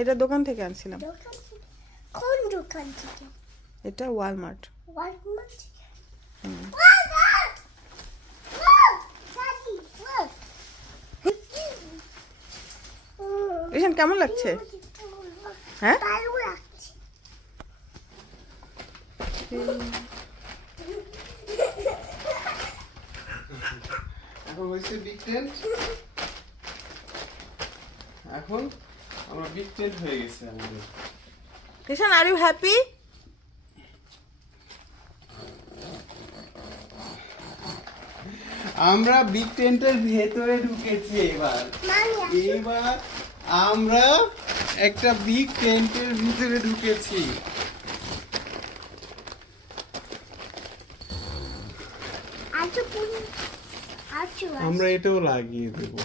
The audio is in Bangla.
এটা দোকান থেকে আনছিলাম। কোন দোকান থেকে? এটা ওয়ালমার্ট। ওয়ালমার্ট। ঈশান কেমন লাগছে? হ্যাঁ ভালো লাগছে। এখন হয়েছে বিগ টেন্ট। এখন আমরা বিগ টেন্ট হয়ে গেছে আমাদের। ঈশান আর ইউ হ্যাপি? আমরা বিগ টেন্টের ভেতরে ঢুকেছি এবার। এবার আমরা একটা বিগ টেন্টের ভিতরে ঢুকেছি। আমরা এটাও লাগিয়ে দেবো।